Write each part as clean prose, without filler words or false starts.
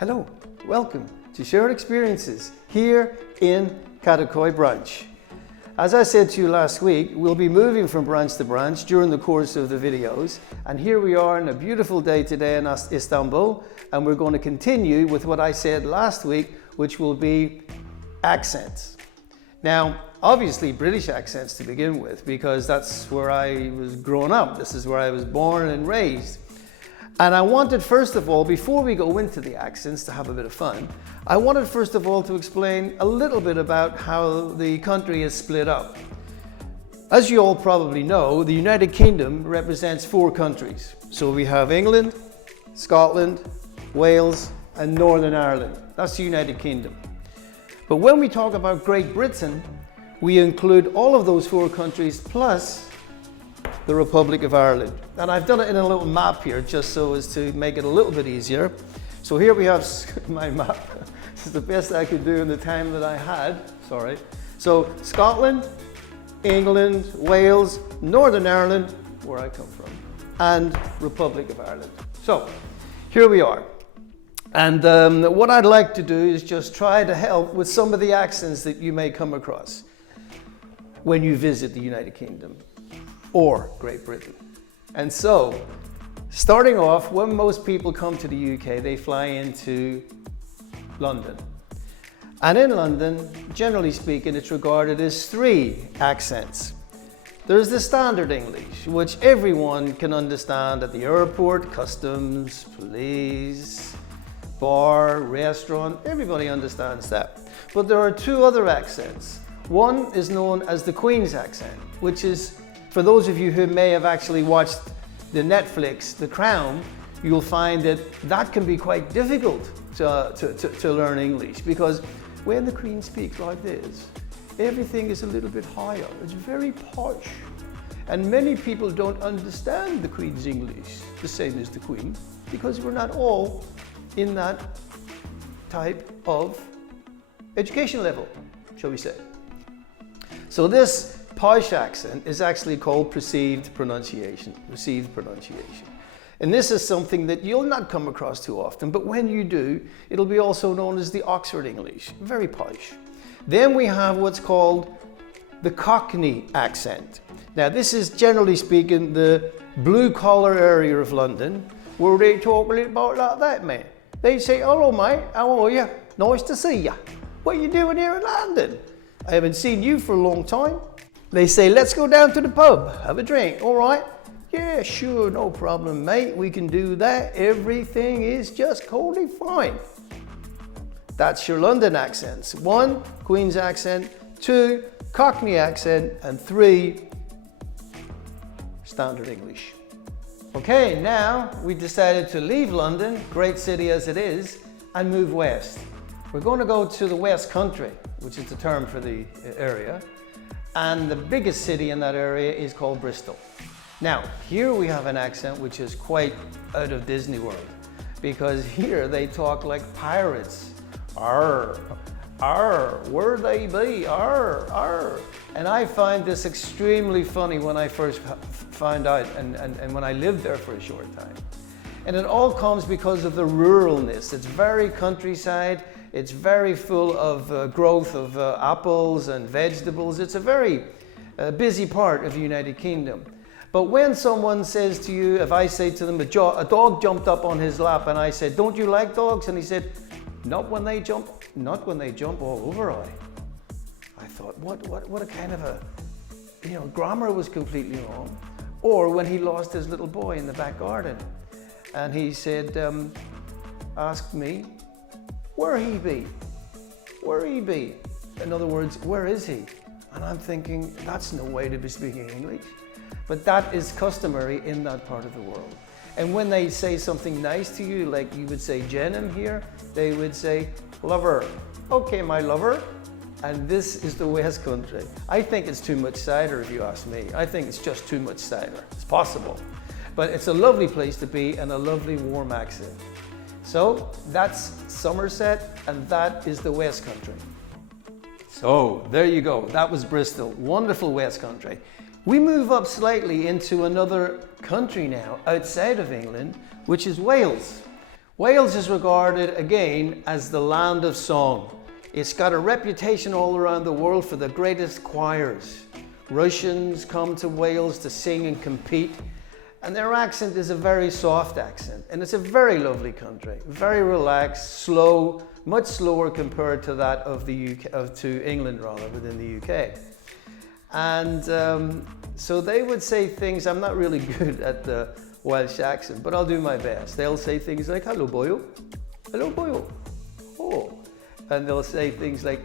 Hello, welcome to Shared Experiences here in Catacoi branch. As I said to you last week, we'll be moving from branch to branch during the course of the videos, and here we are on a beautiful day today in Istanbul, and we're going to continue with what I said last week, which will be accents. Now, obviously British accents to begin with, because that's where I was growing up. This is where I was born and raised. And I wanted, first of all, before we go into the accents to have a bit of fun, I wanted first of all to explain a little bit about how the country is split up. As you all probably know, the United Kingdom represents 4 countries. So we have England, Scotland, Wales, and Northern Ireland. That's the United Kingdom. But when we talk about Great Britain, we include all of those 4 countries plus the Republic of Ireland. And I've done it in a little map here just so as to make it a little bit easier. So here we have my map. This is the best I could do in the time that I had, sorry. So Scotland, England, Wales, Northern Ireland, where I come from, and Republic of Ireland. So here we are. And what I'd like to do is just try to help with some of the accents that you may come across when you visit the United Kingdom or Great Britain. And so, starting off, when most people come to the UK, they fly into London. And in London, generally speaking, it's regarded as 3 accents. There's the standard English, which everyone can understand at the airport, customs, police, bar, restaurant, everybody understands that. But there are 2 other accents. One is known as the Queen's accent, which is, for those of you who may have actually watched the Netflix, The Crown, you'll find that that can be quite difficult to learn English, because when the Queen speaks like this, everything is a little bit higher. It's very posh. And many people don't understand the Queen's English, the same as the Queen, because we're not all in that type of education level, shall we say. So this posh accent is actually called received pronunciation. And this is something that you'll not come across too often, but when you do, it'll be also known as the Oxford English, very posh. Then we have what's called the Cockney accent. Now this is, generally speaking, the blue-collar area of London, where they talk a little bit like that, man. They say, "Hello mate, how are you? Nice to see you. What are you doing here in London? I haven't seen you for a long time." They say, "Let's go down to the pub, have a drink, all right?" "Yeah, sure, no problem, mate. We can do that. Everything is just totally fine." That's your London accents. 1, Queen's accent. 2, Cockney accent. And 3, standard English. Okay, now we decided to leave London, great city as it is, and move west. We're going to go to the West Country, which is the term for the area. And the biggest city in that area is called Bristol. Now, here we have an accent which is quite out of Disney World, because here they talk like pirates. Arr, arr, where they be, arr, arr. And I find this extremely funny when I first found out and when I lived there for a short time. And it all comes because of the ruralness. It's very countryside. It's very full of growth of apples and vegetables. It's a very busy part of the United Kingdom. But when someone says to you, if I say to them, a dog jumped up on his lap, and I said, "Don't you like dogs?" And he said, not when they jump all over I thought, what a kind of a, grammar was completely wrong. Or when he lost his little boy in the back garden, and he said, asked me, "Where he be? Where he be?" In other words, where is he? And I'm thinking, that's no way to be speaking English. But that is customary in that part of the world. And when they say something nice to you, like you would say Jenham here, they would say, "Lover." "Okay, my lover." And this is the West Country. I think it's too much cider, if you ask me. I think it's just too much cider. It's possible. But it's a lovely place to be, and a lovely warm accent. So that's Somerset, and that is the West Country. So there you go. That was Bristol. Wonderful West Country. We move up slightly into another country now, outside of England, which is Wales. Wales is regarded again as the land of song. It's got a reputation all around the world for the greatest choirs. Russians come to Wales to sing and compete, and their accent is a very soft accent, and it's a very lovely country, very relaxed, slow, much slower compared to that of the UK, to England rather, within the UK. And so they would say things. I'm not really good at the Welsh accent, but I'll do my best. They'll say things like, hello boyo, oh. And they'll say things like,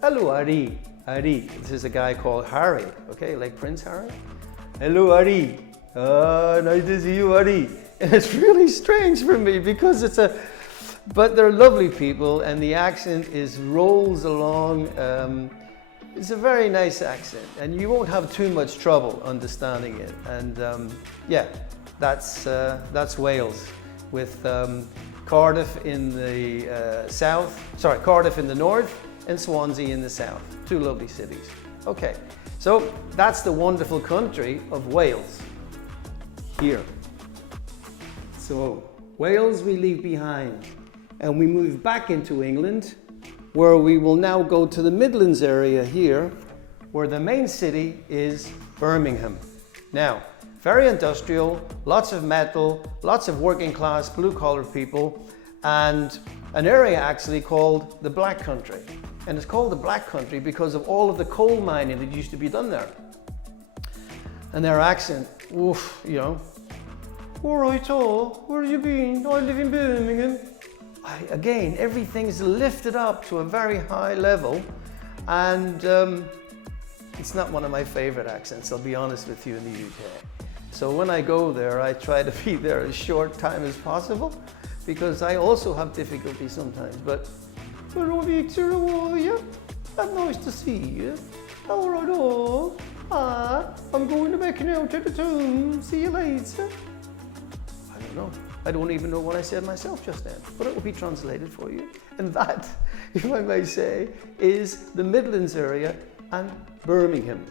hello Ari. This is a guy called Harry, okay, like Prince Harry. Hello Ari, nice to see you Ari. And it's really strange for me because but they're lovely people and the accent rolls along. It's a very nice accent and you won't have too much trouble understanding it. And yeah, that's Wales, with Cardiff in the Cardiff in the north and Swansea in the south. Two lovely cities. Okay, so that's the wonderful country of Wales here. So Wales we leave behind and we move back into England, where we will now go to the Midlands area here, where the main city is Birmingham. Now, very industrial, lots of metal, lots of working class, blue collar people, and an area actually called the Black Country. And it's called the Black Country because of all of the coal mining that used to be done there. And their accent, oof, you know, all right, where have you been? I live in Birmingham. Again, everything's lifted up to a very high level, and it's not one of my favorite accents, I'll be honest with you, in the UK. So when I go there, I try to be there as short time as possible, because I also have difficulty sometimes. But hello Victor, how are you? Nice to see you. All right, I'm going back now to the town. See you later. I don't know. I don't even know what I said myself just then, but it will be translated for you. And that, if I may say, is the Midlands area and Birmingham.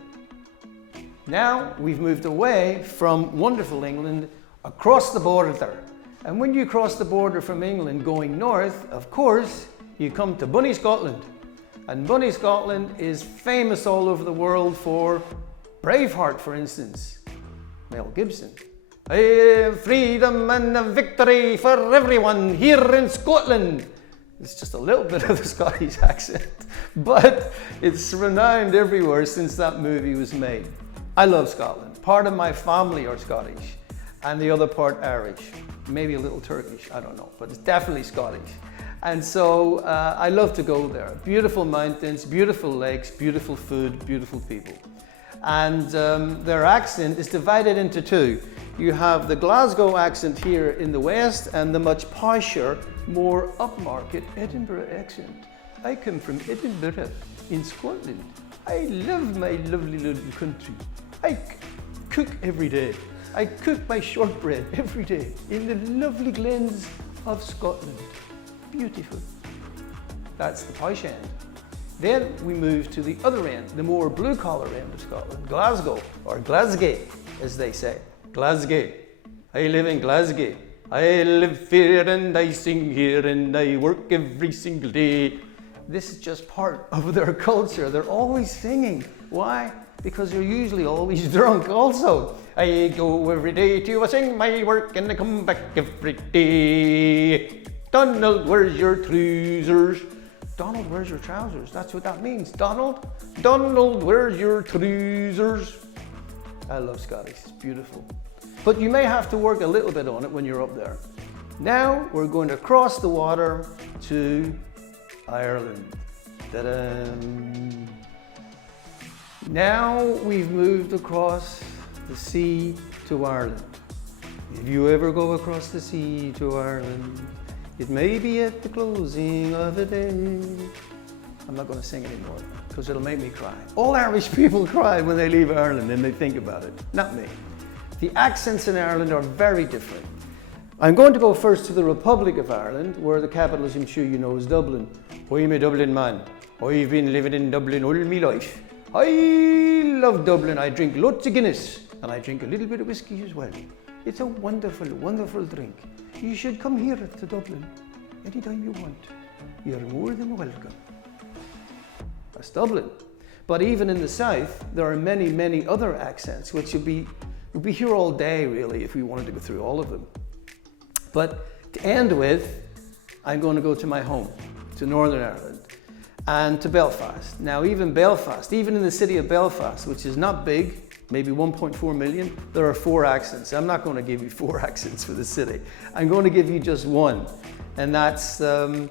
Now we've moved away from wonderful England across the border. And when you cross the border from England going north, of course, you come to Bunny, Scotland. And Bunny, Scotland is famous all over the world for Braveheart, for instance. Mel Gibson. Freedom and victory for everyone here in Scotland. It's just a little bit of the Scottish accent, but it's renowned everywhere since that movie was made. I love Scotland. Part of my family are Scottish, and the other part Irish, maybe a little Turkish, I don't know, but it's definitely Scottish. And so I love to go there. Beautiful mountains, beautiful lakes, beautiful food, beautiful people. And their accent is divided into two. You have the Glasgow accent here in the west and the much posher, more upmarket Edinburgh accent. I come from Edinburgh in Scotland. I love my lovely little country. I cook every day. I cook my shortbread every day in the lovely glens of Scotland. Beautiful. That's the posh end. Then we move to the other end, the more blue-collar end of Scotland, Glasgow, or Glasgow, as they say. Glasgow. I live in Glasgow. I live here and I sing here and I work every single day. This is just part of their culture. They're always singing. Why? Because they're usually always drunk also. I go every day to sing my work and I come back every day. Donald, where's your trousers? Donald, where's your trousers? That's what that means. Donald, where's your trousers? I love Scottish, it's beautiful. But you may have to work a little bit on it when you're up there. Now we're going to cross the water to Ireland. Ta-da! Now we've moved across the sea to Ireland. If you ever go across the sea to Ireland, it may be at the closing of the day. I'm not going to sing anymore because it'll make me cry. All Irish people cry when they leave Ireland and they think about it, not me. The accents in Ireland are very different. I'm going to go first to the Republic of Ireland, where the capital, as I'm sure you know, is Dublin. I'm a Dublin man. I've been living in Dublin all my life. I love Dublin. I drink lots of Guinness and I drink a little bit of whiskey as well. It's a wonderful, wonderful drink. You should come here to Dublin anytime you want. You're more than welcome. That's Dublin. But even in the south, there are many, many other accents, which would be here all day, really, if we wanted to go through all of them. But to end with, I'm going to go to my home, to Northern Ireland, and to Belfast. Now, even Belfast, even in the city of Belfast, which is not big, maybe 1.4 million, there are 4 accents. I'm not going to give you 4 accents for the city. I'm going to give you just one, and that's the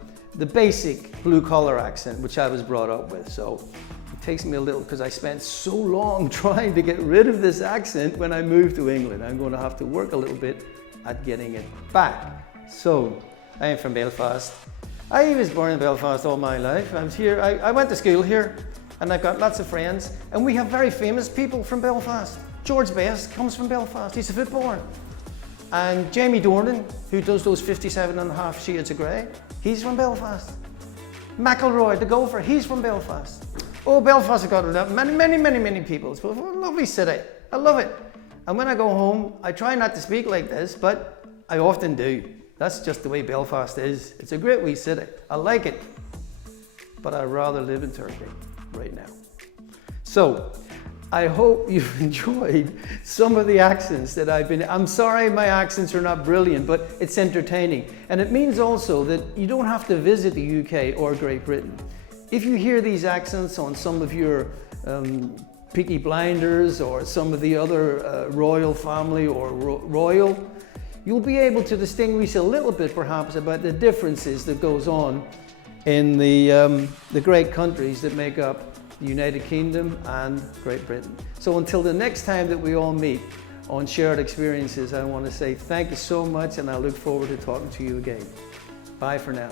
basic blue-collar accent, which I was brought up with. So it takes me a little, because I spent so long trying to get rid of this accent when I moved to England. I'm going to have to work a little bit at getting it back. So, I am from Belfast. I was born in Belfast all my life. I was here, I went to school here, and I've got lots of friends, and we have very famous people from Belfast. George Best comes from Belfast, he's a footballer. And Jamie Dornan, who does those 57.5 shades of grey, he's from Belfast. McElroy, the golfer, he's from Belfast. Oh, Belfast has got many people. It's a lovely city, I love it. And when I go home, I try not to speak like this, but I often do. That's just the way Belfast is. It's a great wee city. I like it. But I'd rather live in Turkey right now. So, I hope you've enjoyed some of the accents that I'm sorry my accents are not brilliant, but it's entertaining. And it means also that you don't have to visit the UK or Great Britain. If you hear these accents on some of your Peaky Blinders or some of the other royal family or royal, you'll be able to distinguish a little bit perhaps about the differences that goes on in the great countries that make up the United Kingdom and Great Britain. So until the next time that we all meet on Shared Experiences, I want to say thank you so much, and I look forward to talking to you again. Bye for now.